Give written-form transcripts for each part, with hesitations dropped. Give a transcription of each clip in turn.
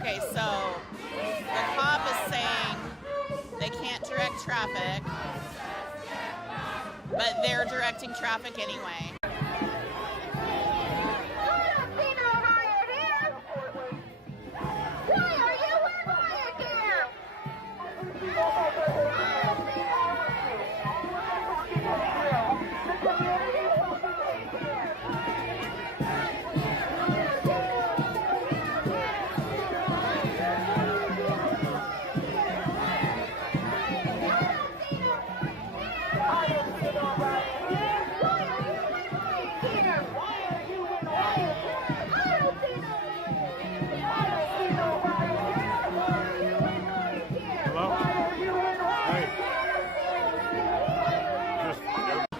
Okay, so the cop is saying they can't direct traffic, but they're directing traffic anyway.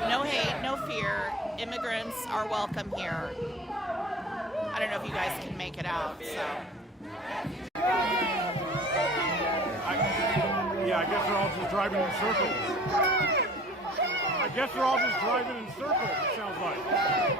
No hate, no fear. Immigrants are welcome here. I don't know if you guys can make it out, so. I guess they're all just driving in circles. I guess they're all just driving in circles, it sounds like.